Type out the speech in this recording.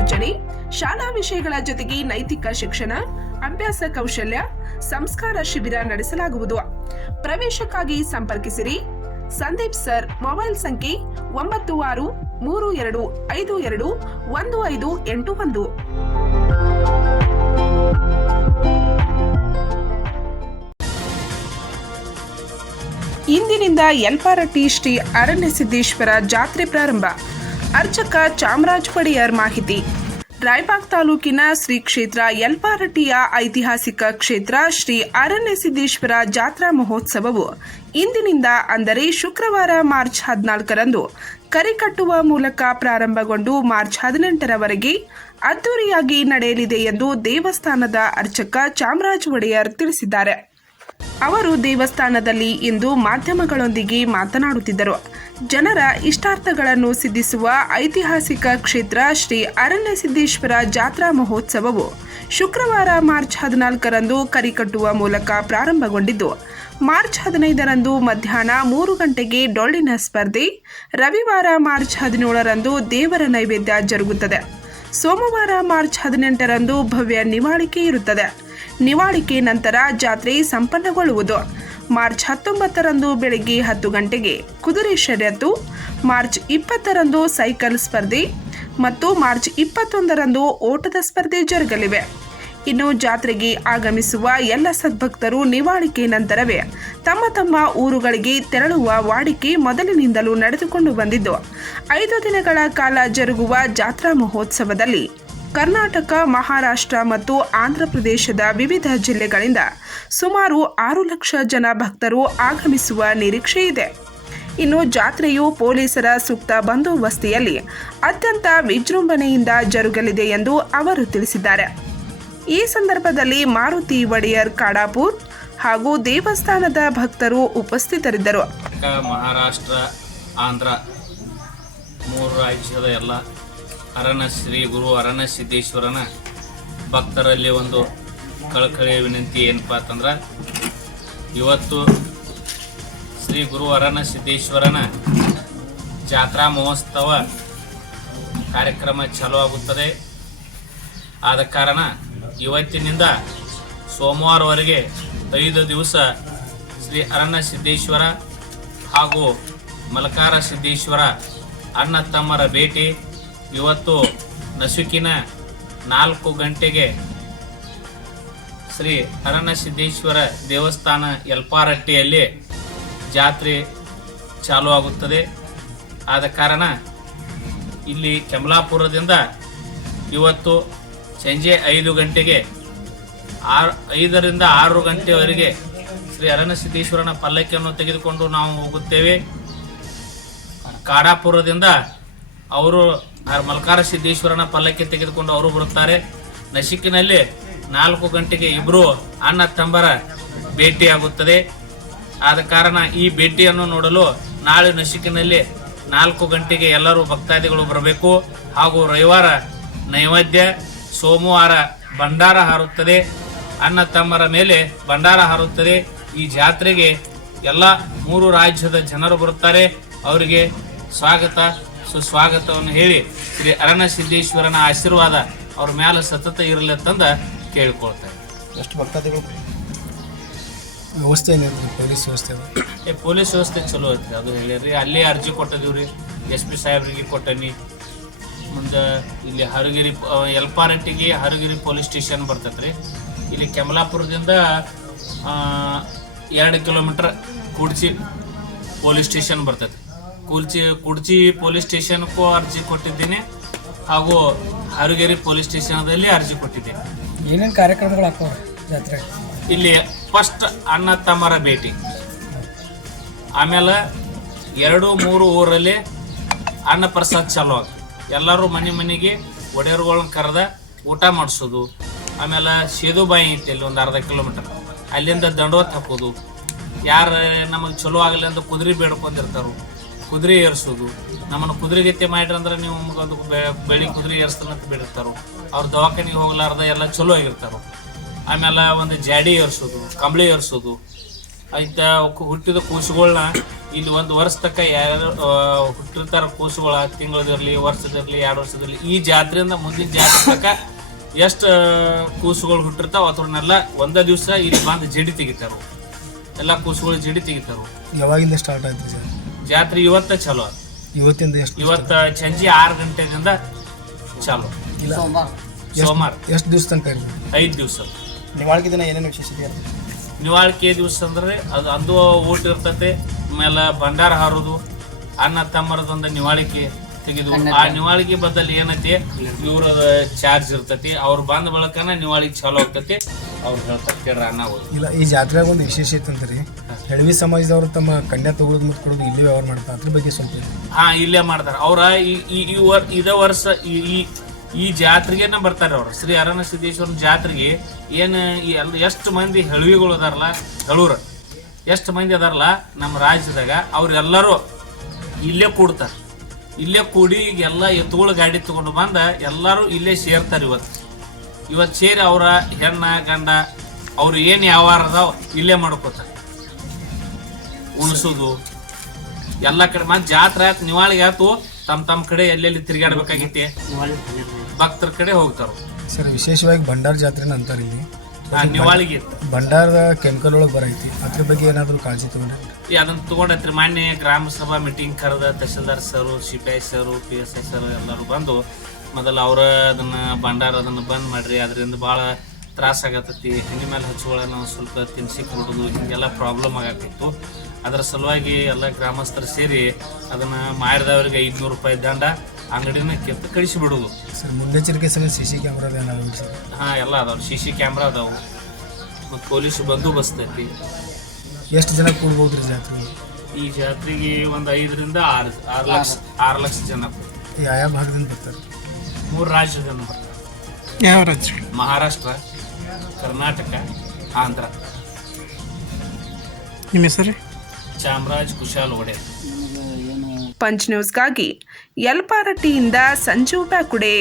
ಸೂಚನೆ ಶಾಲಾ ವಿಷಯಗಳ ಜೊತೆಗೆ ನೈತಿಕ ಶಿಕ್ಷಣ, ಅಭ್ಯಾಸ ಕೌಶಲ್ಯ, ಸಂಸ್ಕಾರ ಶಿಬಿರ ನಡೆಸಲಾಗುವುದು. ಪ್ರವೇಶಕ್ಕಾಗಿ ಸಂಪರ್ಕಿಸಿರಿ. ಸಂದೀಪ್ ಸರ್, ಮೊಬೈಲ್ ಸಂಖ್ಯೆ ಒಂಬತ್ತು ಆರು, ಮೂರು ಎರಡು ಐದು ಎರಡು, ಒಂದು ಐದು ಎಂಟು ಒಂದು. ಇಂದಿನಿಂದ ಯಲ್ಪಾರಟ್ಟಿ ಶ್ರೀ ಅರಣ್ಯ ಸಿದ್ದೇಶ್ವರ ಜಾತ್ರೆ ಪ್ರಾರಂಭ. ಅರ್ಚಕ ಚಾಮರಾಜ್ ಪಡಿಯರ್ ಮಾಹಿತಿ. ರಾಯಬಾಗ್ ತಾಲೂಕಿನ ಶ್ರೀ ಕ್ಷೇತ್ರ ಯಲ್ಪಾರಟ್ಟಿಯ ಐತಿಹಾಸಿಕ ಕ್ಷೇತ್ರ ಶ್ರೀ ಅರಣ್ಯ ಸಿದ್ದೇಶ್ವರ ಜಾತ್ರಾ ಮಹೋತ್ಸವವು ಇಂದಿನಿಂದ ಅಂದರೆ ಶುಕ್ರವಾರ ಮಾರ್ಚ್ ಹದಿನಾಲ್ಕರಂದು ಕರೆಕಟ್ಟುವ ಮೂಲಕ ಪ್ರಾರಂಭಗೊಂಡು ಮಾರ್ಚ್ ಹದಿನೆಂಟರವರೆಗೆ ಅದ್ದೂರಿಯಾಗಿ ನಡೆಯಲಿದೆ ಎಂದು ದೇವಸ್ಥಾನದ ಅರ್ಚಕ ಚಾಮರಾಜ್ ಒಡೆಯರ್ ತಿಳಿಸಿದ್ದಾರೆ. ಅವರು ದೇವಸ್ಥಾನದಲ್ಲಿ ಇಂದು ಮಾಧ್ಯಮಗಳೊಂದಿಗೆ ಮಾತನಾಡುತ್ತಿದ್ದರು. ಜನರ ಇಷ್ಟಾರ್ಥಗಳನ್ನು ಸಿದ್ಧಿಸುವ ಐತಿಹಾಸಿಕ ಕ್ಷೇತ್ರ ಶ್ರೀ ಅರಣ್ಯ ಸಿದ್ದೇಶ್ವರ ಜಾತ್ರಾ ಮಹೋತ್ಸವವು ಶುಕ್ರವಾರ ಮಾರ್ಚ್ ಹದಿನಾಲ್ಕರಂದು ಕರಿಕಟ್ಟುವ ಮೂಲಕ ಪ್ರಾರಂಭಗೊಂಡಿದ್ದು, ಮಾರ್ಚ್ ಹದಿನೈದರಂದು ಮಧ್ಯಾಹ್ನ ಮೂರು ಗಂಟೆಗೆ ಡೊಳ್ಳಿನ ಸ್ಪರ್ಧೆ, ರವಿವಾರ ಮಾರ್ಚ್ ಹದಿನೇಳರಂದು ದೇವರ ನೈವೇದ್ಯ ಜರುಗುತ್ತದೆ. ಸೋಮವಾರ ಮಾರ್ಚ್ ಹದಿನೆಂಟರಂದು ಭವ್ಯ ನಿವಾಳಿಕೆ ಇರುತ್ತದೆ. ನಿವಾಳಿಕೆ ನಂತರ ಜಾತ್ರೆ ಸಂಪನ್ನಗೊಳ್ಳುವುದು. ಮಾರ್ಚ್ ಹತ್ತೊಂಬತ್ತರಂದು ಬೆಳಗ್ಗೆ ಹತ್ತು ಗಂಟೆಗೆ ಕುದುರೆ ಷರತ್ತು ಮಾರ್ಚ್ ಇಪ್ಪತ್ತರಂದು ಸೈಕಲ್ ಸ್ಪರ್ಧೆ ಮತ್ತು ಮಾರ್ಚ್ ಇಪ್ಪತ್ತೊಂದರಂದು ಓಟದ ಸ್ಪರ್ಧೆ ಜರುಗಲಿವೆ. ಇನ್ನು ಜಾತ್ರೆಗೆ ಆಗಮಿಸುವ ಎಲ್ಲ ಸದ್ಭಕ್ತರು ನಿವಾಳಿಕೆ ನಂತರವೇ ತಮ್ಮ ತಮ್ಮ ಊರುಗಳಿಗೆ ತೆರಳುವ ವಾಡಿಕೆ ಮೊದಲಿನಿಂದಲೂ ನಡೆದುಕೊಂಡು ಬಂದಿದ್ದು. ಐದು ದಿನಗಳ ಕಾಲ ಜರುಗುವ ಜಾತ್ರಾ ಮಹೋತ್ಸವದಲ್ಲಿ ಕರ್ನಾಟಕ, ಮಹಾರಾಷ್ಟ್ರ ಮತ್ತು ಆಂಧ್ರಪ್ರದೇಶದ ವಿವಿಧ ಜಿಲ್ಲೆಗಳಿಂದ ಸುಮಾರು ಆರು ಲಕ್ಷ ಜನ ಭಕ್ತರು ಆಗಮಿಸುವ ನಿರೀಕ್ಷೆ ಇದೆ. ಇನ್ನು ಜಾತ್ರೆಯು ಪೊಲೀಸರ ಸೂಕ್ತ ಬಂದೋಬಸ್ತಿಯಲ್ಲಿ ಅತ್ಯಂತ ವಿಜೃಂಭಣೆಯಿಂದ ಜರುಗಲಿದೆ ಎಂದು ಅವರು ತಿಳಿಸಿದ್ದಾರೆ. ಈ ಸಂದರ್ಭದಲ್ಲಿ ಮಾರುತಿ ಒಡೆಯರ್ ಕಾಡಾಪುರ್ ಹಾಗೂ ದೇವಸ್ಥಾನದ ಭಕ್ತರು ಉಪಸ್ಥಿತರಿದ್ದರು. ಮಹಾರಾಷ್ಟ್ರ, ಆಂಧ್ರ ಮೂರು ರಾಜ್ಯದ ಎಲ್ಲ ಅರಣ್ಯ ಶ್ರೀ ಗುರು ಅರಣ ಸಿದ್ದೇಶ್ವರನ ಭಕ್ತರಲ್ಲಿ ಒಂದು ಕಳಕಳಿಯ ವಿನಂತಿ ಏನಪ್ಪ ಅಂತಂದ್ರೆ, ಇವತ್ತು ಶ್ರೀ ಗುರು ಅರಣ್ಯ ಸಿದ್ದೇಶ್ವರನ ಜಾತ್ರಾ ಮಹೋತ್ಸವ ಕಾರ್ಯಕ್ರಮ ಚಾಲೂ ಆಗುತ್ತದೆ. ಆದ ಕಾರಣ ಇವತ್ತಿನಿಂದ ಸೋಮವಾರವರೆಗೆ ಐದು ದಿವಸ ಶ್ರೀ ಅರಣ್ಯ ಸಿದ್ದೇಶ್ವರ ಹಾಗೂ ಮಲಕಾರ ಸಿದ್ದೇಶ್ವರ ಅಣ್ಣ ತಮ್ಮರ ಭೇಟಿ ಇವತ್ತು ನಸುಕಿನ ನಾಲ್ಕು ಗಂಟೆಗೆ ಶ್ರೀ ಹರಣ ಸಿದ್ದೇಶ್ವರ ದೇವಸ್ಥಾನ ಯಲ್ಪಾರಟ್ಟಿಯಲ್ಲಿ ಜಾತ್ರೆ ಚಾಲು ಆಗುತ್ತದೆ. ಆದ ಕಾರಣ ಇಲ್ಲಿ ಕಮಲಾಪುರದಿಂದ ಇವತ್ತು ಸಂಜೆ ಐದು ಗಂಟೆಗೆ ಆರು ಐದರಿಂದ ಆರು ಗಂಟೆವರೆಗೆ ಶ್ರೀ ಅರಣ್ಯ ಸಿದ್ದೇಶ್ವರನ ಪಲ್ಲಕ್ಕಿಯನ್ನು ತೆಗೆದುಕೊಂಡು ನಾವು ಹೋಗುತ್ತೇವೆ. ಕಾಡಾಪುರದಿಂದ ಅವರು ಮಲ್ಕಾರ ಸಿದ್ದೇಶ್ವರನ ಪಲ್ಲಕ್ಕಿ ತೆಗೆದುಕೊಂಡು ಅವರು ಬರುತ್ತಾರೆ. ನಸಿಕಿನಲ್ಲಿ ನಾಲ್ಕು ಗಂಟೆಗೆ ಇಬ್ರು ಅಣ್ಣ ತಂಬರ ಭೇಟಿಯಾಗುತ್ತದೆ. ಆದ ಕಾರಣ ಈ ಭೇಟಿಯನ್ನು ನೋಡಲು ನಾಳೆ ನಸಿಕಿನಲ್ಲಿ ನಾಲ್ಕು ಗಂಟೆಗೆ ಎಲ್ಲರೂ ಭಕ್ತಾದಿಗಳು ಬರಬೇಕು. ಹಾಗೂ ರವಿವಾರ ನೈವೇದ್ಯ, ಸೋಮವಾರ ಭಂಡಾರ ಹಾರುತ್ತದೆ. ಅಣ್ಣ ತಮ್ಮರ ಮೇಲೆ ಭಂಡಾರ ಹಾರುತ್ತದೆ. ಈ ಜಾತ್ರೆಗೆ ಎಲ್ಲ ಮೂರು ರಾಜ್ಯದ ಜನರು ಬರುತ್ತಾರೆ. ಅವರಿಗೆ ಸ್ವಾಗತ. ಸುಸ್ವಾಗತವನ್ನು ಹೇಳಿ ಶ್ರೀ ಅರಣ್ಯ ಸಿದ್ದೇಶ್ವರನ ಆಶೀರ್ವಾದ ಅವ್ರ ಮೇಲೆ ಸತತ ಇರಲಿ ಅಂತಂದ ಕೇಳ್ಕೊಳ್ತಾರೆ ಎಷ್ಟು ಭಕ್ತಾದಿಗಳು? ವ್ಯವಸ್ಥೆ ಪೊಲೀಸ್ ವ್ಯವಸ್ಥೆ ಏ ಪೊಲೀಸ್ ವ್ಯವಸ್ಥೆ ಚಲೋ ಐತ್ರಿ ಅದು ಹೇಳಿರಿ ಅಲ್ಲೇ ಅರ್ಜಿ ಕೊಟ್ಟಿದ್ದೀವಿ ಎಸ್ ಪಿ ಸಾಹೇಬ್ರಿಗೆ ಕೊಟ್ಟನಿ. ಮುಂದೆ ಇಲ್ಲಿ ಹರಗಿರಿ ಎಲ್ಪಾರೆಟ್ಟಿಗೆ ಹರಗಿರಿ ಪೊಲೀಸ್ ಸ್ಟೇಷನ್ ಬರ್ತೈತ್ರಿ. ಇಲ್ಲಿ ಕೆಮಲಾಪುರದಿಂದ ಎರಡು ಕಿಲೋಮೀಟ್ರ್ ಕುಡ್ಚಿ ಪೊಲೀಸ್ ಸ್ಟೇಷನ್ ಬರ್ತೈತೆ ಕುರ್ಚಿ ಕುಡ್ಚಿ ಪೊಲೀಸ್ ಸ್ಟೇಷನ್ಗೂ ಅರ್ಜಿ ಕೊಟ್ಟಿದ್ದೀನಿ ಹಾಗೂ ಹರಗೇರಿ ಪೊಲೀಸ್ ಸ್ಟೇಷನ್ದಲ್ಲಿ ಅರ್ಜಿ ಕೊಟ್ಟಿದ್ದೀನಿ. ಏನೇನು ಕಾರ್ಯಕ್ರಮಗಳು ಹಾಕೋರು ಜಾತ್ರೆ? ಇಲ್ಲಿ ಫಸ್ಟ್ ಅಣ್ಣ ತಮ್ಮರ ಭೇಟಿ. ಆಮೇಲೆ ಎರಡು ಮೂರು ಊರಲ್ಲಿ ಅನ್ನ ಪ್ರಸಾದ ಚಾಲು ಆಗ ಎಲ್ಲರೂ ಮನೆ ಮನೆಗೆ ಒಡೆಯರುಗಳನ್ನ ಕರೆದ ಊಟ ಮಾಡಿಸೋದು. ಆಮೇಲೆ ಸೇದುಬಾಯಿ ಐತಿ ಅಲ್ಲಿ ಒಂದು ಅರ್ಧ ಕಿಲೋಮೀಟರ್. ಅಲ್ಲಿಂದ ದಂಡೋತ್ ಹಾಕೋದು. ಯಾರು ನಮಗೆ ಚಲೋ ಆಗಲಿ ಅಂತ ಕುದುರೆ ಬೇಡ್ಕೊಂಡಿರ್ತಾರೋ. ಕುದುರೆ ಏರಿಸೋದು. ನಮ್ಮನ್ನು ಕುದುರೆಗತ್ತೆ ಮಾಡ್ರಿ ಅಂದ್ರೆ ನೀವು ಒಂದು ಬೆಳಿ ಕುದುರೆ ಏರಿಸ್ತಾರಂತ ಅಂತ ಬೇಡಿರ್ತಾರೋ ಅವ್ರ ದವಾಖಾನಿಗೆ ಹೋಗ್ಲಾರ್ದ ಎಲ್ಲ ಚಲೋ ಆಗಿರ್ತಾರೋ. ಆಮೇಲೆ ಒಂದು ಜಾಡಿ ಏರ್ಸೋದು, ಕಂಬಳಿ ಏರ್ಸೋದು. ಆಯ್ತ ಹುಟ್ಟಿದ ಕೂಸುಗಳನ್ನ ಇಲ್ಲಿ ಒಂದು ವರ್ಷ ತಕ್ಕ ಯಾರು ಹುಟ್ಟಿರ್ತಾರ ಕೂಸುಗಳ, ತಿಂಗಳದಿರ್ಲಿ, ವರ್ಷದಿರ್ಲಿ, ಎರಡು ವರ್ಷದಿರ್ಲಿ, ಈ ಜಾತ್ರೆಯಿಂದ ಮುಂದಿನ ಜಾತ್ರೆ ತಕ್ಕ ಎಷ್ಟು ಕೂಸುಗಳು ಹುಟ್ಟಿರ್ತಾವ ಅದ್ರನ್ನೆಲ್ಲ ಒಂದೇ ದಿವಸ ಇಲ್ಲಿ ಬಂದು ಜಡಿ ತೆಗಿತಾರ. ಎಲ್ಲ ಕೂಸುಗಳು ಜಡಿ ತೆಗಿತಾರ. ಯಾವಾಗಿಂದ ಸ್ಟಾರ್ಟ್ ಆಯ್ತು ಜಾತ್ರೆ ಇವತ್ತ ಚಲೋ. ಇವತ್ತಿಂದ ಎಷ್ಟು ಇವತ್ತ ಸಂಜೆ ಆರು ಗಂಟೆದಿಂದ ಚಲೋ. ಇಲ್ಲ. ಸೋಮವಾರ. ಎಷ್ಟು ದಿವಸ ತನಕ ಐದು ದಿವಸ. ನಿವಾಳಿಕೆ ದಿನ ಏನೇನು ವಿಶೇಷ ನಿವಾಳಿಕೆ ದಿವಸ ಅಂದ್ರೆ ಅದು ಅಂದು ಊಟ ಇರ್ತತೆ ಆಮೇಲೆ ಭಂಡಾರ ಹಾರೋದು ಅನ್ನ ತಮ್ಮರದೊಂದು ನಿವಾಳಿಕೆ ತೆಗೆದು ಆ ನಿವಾಳಿಕೆ ಬದಲು ಏನೈತಿ ಇವ್ರ ಚಾರ್ಜ್ ಇರ್ತತಿ ಅವ್ರು ಬಂದ ಬಳಕನ ನಿವಾಳಿಕೆ ಚಾಲು ಆಗ್ತತಿ. ಅವ್ರು ಹೇಳ್ತಾರೆ ಅನ್ನ ಇಲ್ಲ ಈ ಜಾತ್ರೆಗೆ ಒಂದು ವಿಶೇಷ ಐತಂತ್ರಿ ರೀ ಹೆಳವಿ ಸಮಾಜದವರು ತಮ್ಮ ಕನ್ಯಾ ತಗೊಳ್ಳೋದು ಮತ್ತು ಕೊಡೋದು ಇಲ್ಲಿ ವ್ಯವಹಾರ ಮಾಡ್ತಾರೆ. ಅದ್ರ ಬಗ್ಗೆ ಸ್ವಲ್ಪ. ಹಾ ಇಲ್ಲೇ ಮಾಡ್ತಾರೆ. ಅವ್ರ ಈ ಈ- ವರ್ ಇದ ವರ್ಷ ಈ ಈ- ಜಾತ್ರೆಗೆನ ಬರ್ತಾರೆ ಅವ್ರು. ಶ್ರೀ ಅರಣ್ಯ ಸಿದ್ದೇಶ್ವರನ ಜಾತ್ರೆಗೆ ಏನು ಈ ಎಲ್ಲ ಎಷ್ಟು ಮಂದಿ ಹೆಳವಿಗಳು ಅದಾರಲ್ಲ ಹೆಳೂರ ಎಷ್ಟು ಮಂದಿ ಅದಾರಲ್ಲ ನಮ್ಮ ರಾಜ್ಯದಾಗ ಅವ್ರೆಲ್ಲರೂ ಇಲ್ಲೇ ಕೂಡ್ತಾರೆ. ಇಲ್ಲೇ ಕೂಡಿ ಈಗ ಎಲ್ಲ ಎತ್ತುಗಳ ಗಾಡಿ ತಗೊಂಡು ಬಂದ ಎಲ್ಲರೂ ಇಲ್ಲೇ ಸೇರ್ತಾರೆ ಇವತ್ತು. ಇವತ್ತು ಸೇರಿ ಅವರ ಹೆಣ್ಣ ಗಂಡ ಅವ್ರು ಏನು ವ್ಯವಹಾರ ಅದಾವ ಇಲ್ಲೇ ಮಾಡ್ಕೋತಾರೆ. ಉಣಿಸೋದು ಎಲ್ಲ ಕಡೆ ಮತ್ತೆ ಜಾತ್ರೆ ಆಯ್ತು ನಿವಾಳಿಗೆ ಆಯ್ತು ತಮ್ಮ ತಮ್ಮ ಕಡೆ ಎಲ್ಲೆಲ್ಲಿ ತಿರುಗಾಡ್ಬೇಕಾಗಿತ್ತೆ ಭಕ್ತರ ಕಡೆ ಹೋಗ್ತಾರ. ಸರ್ ವಿಶೇಷವಾಗಿ ಭಂಡಾರ ಜಾತ್ರೆನ ಅಂತಾರೆ ಇಲ್ಲಿ. ನಿವಾಳಿಗೆ ಭಂಡಾರದ ಕೆಮಿಕಲ್ ಒಳಗೆ ಬರೈತಿ. ಅದ್ರ ಬಗ್ಗೆ ಏನಾದರೂ ಕಾಳಜಿ ತಗೊಂಡ್ರೆ? ಅದನ್ನ ತಗೊಂಡೈತ್ರಿ. ಮಾನ್ಯ ಗ್ರಾಮ ಸಭಾ ಮೀಟಿಂಗ್ ಕರೆದ tahsildar sir C P I sir P S I sir ಎಲ್ಲರೂ ಬಂದು ಮೊದಲು ಅವರ ಅದನ್ನ ಭಂಡಾರ ಅದನ್ನ ಬಂದ್ ಮಾಡ್ರಿ ಅದರಿಂದ ಭಾಳ ತ್ರಾಸ ಆಗತ್ತೈತಿ. ಹಿಂದಿ ಮೇಲೆ ಹಚ್ಚುಗಳನ್ನ ಸ್ವಲ್ಪ ತಿನ್ಸಿ ಕೊಡೋದು ಹಿಂಗೆಲ್ಲ ಪ್ರಾಬ್ಲಮ್ ಆಗತ್ತಿತ್ತು ಅದರ ಸಲುವಾಗಿ ಎಲ್ಲ ಗ್ರಾಮಸ್ಥರು ಸೇರಿ ಅದನ್ನ ಮಾಡಿದವ್ರಿಗೆ ಐದ್ನೂರು ರೂಪಾಯಿ ದಂಡ ಅಂಗಡಿನ ಕೆತ್ತ ಕಳಿಸಿ ಬಿಡೋದು. ಸರ್ ಮುನ್ನೆಚ್ಚರಿಕೆ ಸಮೇತ ಸಿ ಸಿ ಕ್ಯಾಮ್ರಾ ಹಾಂ ಎಲ್ಲ ಅದಾವ. ಸಿ ಸಿ ಕ್ಯಾಮ್ರಾ ಅದಾವು. ಮತ್ತು ಪೊಲೀಸ್ ಬಂದೋಬಸ್ತ್ ಐತಿ. ಎಷ್ಟು ಜನ ಕೂಡ್ಬೋದು ರೀ ಜಾತ್ರೆ? ಈ ಜಾತ್ರೆಗೆ ಒಂದು ಐದರಿಂದ ಆರು ಆರು ಲಕ್ಷ ಆರು ಲಕ್ಷ ಜನ ಈ ಯಾವ ಭಾಗದಿಂದ ಬರ್ತಾರೆ? ಮೂರು ರಾಜ್ಯದಿಂದ ಬರ್ತಾರೆ ಯಾವ ರಾಜ್ಯ? ಮಹಾರಾಷ್ಟ್ರ ಕರ್ನಾಟಕ ಆಂಧ್ರ. ನಿಮ್ಮ ಹೆಸರು? ಚಾಮರಾಜ್ ಕುಶಾಲ್ ಒಡೆ ಪಂಚ್ ನ್ಯೂಸ್ಗಾಗಿ ಯಲ್ಪಾರಟ್ಟಿಯಿಂದ ಸಂಜೀವ್ ಬ್ಯಾಕುಡೆ.